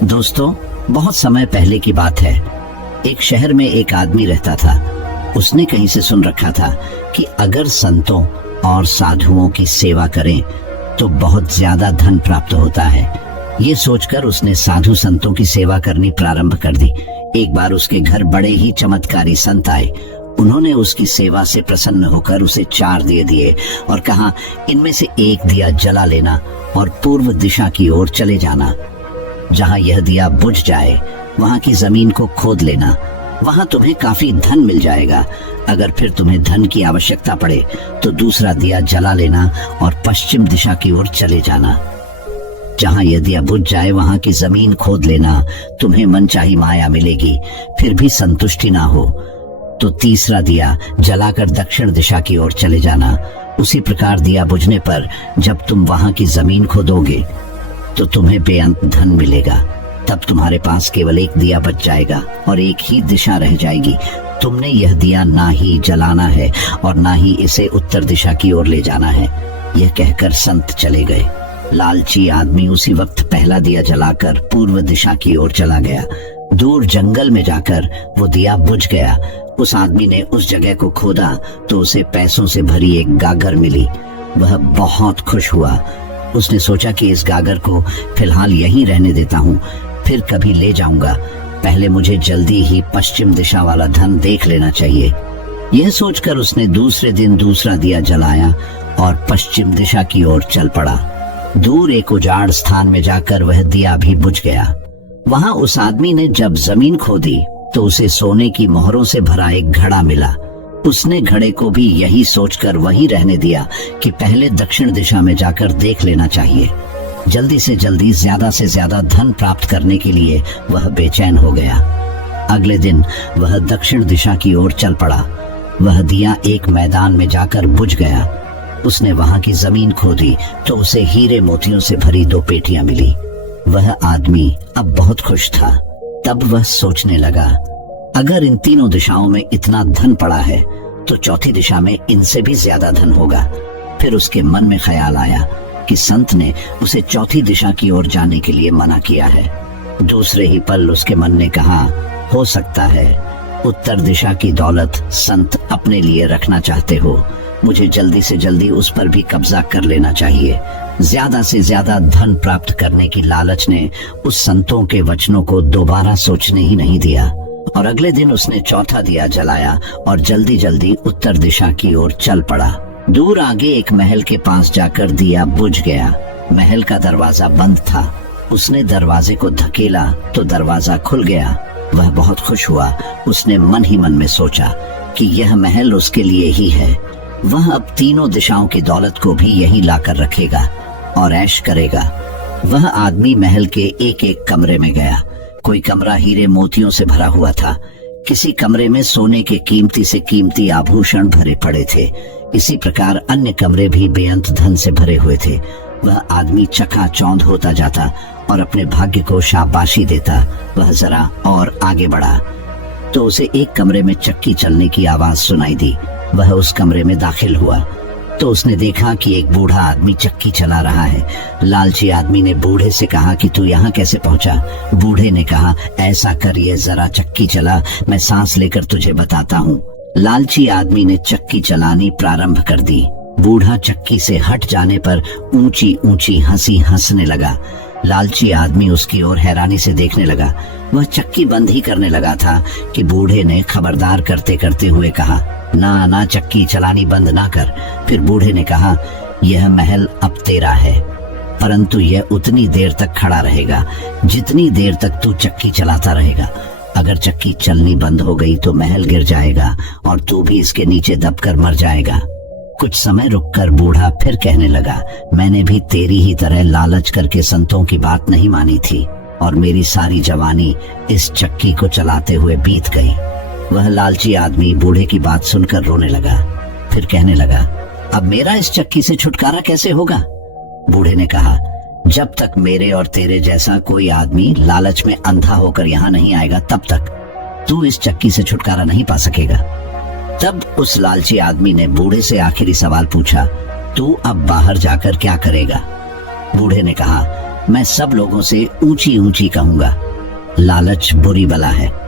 दोस्तों, बहुत समय पहले की बात है। एक शहर में एक आदमी रहता था। उसने कहीं से सुन रखा था कि अगर संतों और साधुओं की सेवा करें तो बहुत ज्यादा धन प्राप्त होता है। ये सोचकर उसने साधु संतों की सेवा करनी प्रारंभ कर दी। एक बार उसके घर बड़े ही चमत्कारी संत आए। उन्होंने उसकी सेवा से प्रसन्न होकर उसे 4 दिए दिए और कहा, इनमें से एक दिया जला लेना और पूर्व दिशा की ओर चले जाना। जहाँ यह दिया बुझ जाए वहाँ की जमीन को खोद लेना, वहाँ तुम्हें काफी धन मिल जाएगा। अगर फिर तुम्हें धन की आवश्यकता पड़े तो दूसरा दिया जला लेना और पश्चिम दिशा की ओर चले जाना। जहाँ यह दिया बुझ जाए वहाँ की जमीन खोद लेना, तुम्हें मनचाही माया मिलेगी। फिर भी संतुष्टि ना हो तो तीसरा दिया जलाकर दक्षिण दिशा की ओर चले जाना। उसी प्रकार दिया बुझने पर जब तुम वहाँ की जमीन खोदोगे तो तुम्हें बेअंत धन मिलेगा। तब तुम्हारे पास केवल एक दिया बच जाएगा और एक ही दिशा रह जाएगी। तुमने यह दिया ना ही जलाना है और ना ही इसे उत्तर दिशा की ओर ले जाना है। यह कहकर संत चले गए। लालची आदमी उसी वक्त पहला दिया जलाकर पूर्व दिशा की ओर चला गया। दूर जंगल में जाकर वो दिया बुझ गया। उस आदमी ने उस जगह को खोदा तो उसे पैसों से भरी एक गागर मिली। वह बहुत खुश हुआ। उसने सोचा कि इस गागर को फिलहाल यहीं रहने देता हूँ, फिर कभी ले जाऊंगा। पहले मुझे जल्दी ही पश्चिम दिशा वाला धन देख लेना चाहिए। यह सोचकर उसने दूसरे दिन दूसरा दिया जलाया और पश्चिम दिशा की ओर चल पड़ा। दूर एक उजाड़ स्थान में जाकर वह दिया भी बुझ गया। वहां उस आदमी ने जब जमीन खोदी तो उसे सोने की मोहरों से भरा एक घड़ा मिला। उसने घड़े को भी यही सोचकर वहीं रहने दिया कि पहले दक्षिण दिशा में जाकर देख लेना चाहिए। जल्दी से जल्दी ज्यादा से ज्यादा धन प्राप्त करने के लिए वह बेचैन हो गया। अगले दिन वह दक्षिण दिशा की ओर चल पड़ा। वह दिया एक मैदान में जाकर बुझ गया। उसने वहां की जमीन खोदी तो उसे हीरे मोतियों से भरी 2 पेटियां मिली। वह आदमी अब बहुत खुश था। तब वह सोचने लगा, अगर इन तीनों दिशाओं में इतना धन पड़ा है तो चौथी दिशा में इनसे भी ज्यादा धन होगा। फिर उसके मन में ख्याल आया कि संत ने उसे चौथी दिशा की ओर जाने के लिए मना किया है। दूसरे ही पल उसके मन ने कहा, हो सकता है उत्तर दिशा की दौलत संत अपने लिए रखना चाहते हो। मुझे जल्दी से जल्दी उस पर भी कब्जा कर लेना चाहिए। ज्यादा से ज्यादा धन प्राप्त करने की लालच ने उस संतों के वचनों को दोबारा सोचने ही नहीं दिया और अगले दिन उसने चौथा दिया जलाया और जल्दी जल्दी उत्तर दिशा की ओर चल पड़ा। दूर आगे एक महल के पास जाकर दिया बुझ गया। महल का दरवाजा बंद था। उसने दरवाजे को धकेला तो दरवाजा खुल गया। वह बहुत खुश हुआ। उसने मन ही मन में सोचा कि यह महल उसके लिए ही है। वह अब तीनों दिशाओं की दौलत को भी यहीं लाकर रखेगा और ऐश करेगा। वह आदमी महल के एक एक कमरे में गया। कोई कमरा हीरे मोतियों से भरा हुआ था। किसी कमरे में सोने के कीमती से कीमती आभूषण भरे पड़े थे। इसी प्रकार अन्य कमरे भी बेअंत धन से भरे हुए थे। वह आदमी चकाचौंध होता जाता और अपने भाग्य को शाबाशी देता। वह जरा और आगे बढ़ा तो उसे एक कमरे में चक्की चलने की आवाज सुनाई दी। वह उस कमरे में दाखिल हुआ तो उसने देखा कि एक बूढ़ा आदमी चक्की चला रहा है। लालची आदमी ने बूढ़े से कहा कि तू यहाँ कैसे पहुंचा? बूढ़े ने कहा, ऐसा कर, ये जरा चक्की चला, मैं सांस लेकर तुझे बताता हूँ। लालची आदमी ने चक्की चलानी प्रारंभ कर दी। बूढ़ा चक्की से हट जाने पर ऊंची ऊंची हंसी हंसने लगा। लालची आदमी उसकी ओर हैरानी से देखने लगा। वह चक्की बंद ही करने लगा था कि बूढ़े ने खबरदार करते करते हुए कहा, ना ना, चक्की चलानी बंद ना कर। फिर बूढ़े ने कहा, यह महल अब तेरा है, परंतु यह उतनी देर तक खड़ा रहेगा जितनी देर तक तू चक्की चलाता रहेगा। अगर चक्की चलनी बंद हो गई तो महल गिर जाएगा और तू भी इसके नीचे दबकर मर जाएगा। कुछ समय रुककर बूढ़ा फिर कहने लगा, मैंने भी तेरी ही तरह लालच करके संतों की बात नहीं मानी थी और मेरी सारी जवानी इस चक्की को चलाते हुए बीत गई। वह लालची आदमी बूढ़े की बात सुनकर रोने लगा। फिर कहने लगा, अब मेरा इस चक्की से छुटकारा कैसे होगा? बूढ़े ने कहा, जब तक मेरे और तेरे जैसा कोई आदमी लालच में अंधा होकर यहाँ नहीं आएगा तब तक तू इस चक्की से छुटकारा नहीं पा सकेगा। तब उस लालची आदमी ने बूढ़े से आखिरी सवाल पूछा, तू अब बाहर जाकर क्या करेगा? बूढ़े ने कहा, मैं सब लोगों से ऊंची ऊंची कहूंगा, लालच बुरी बला है।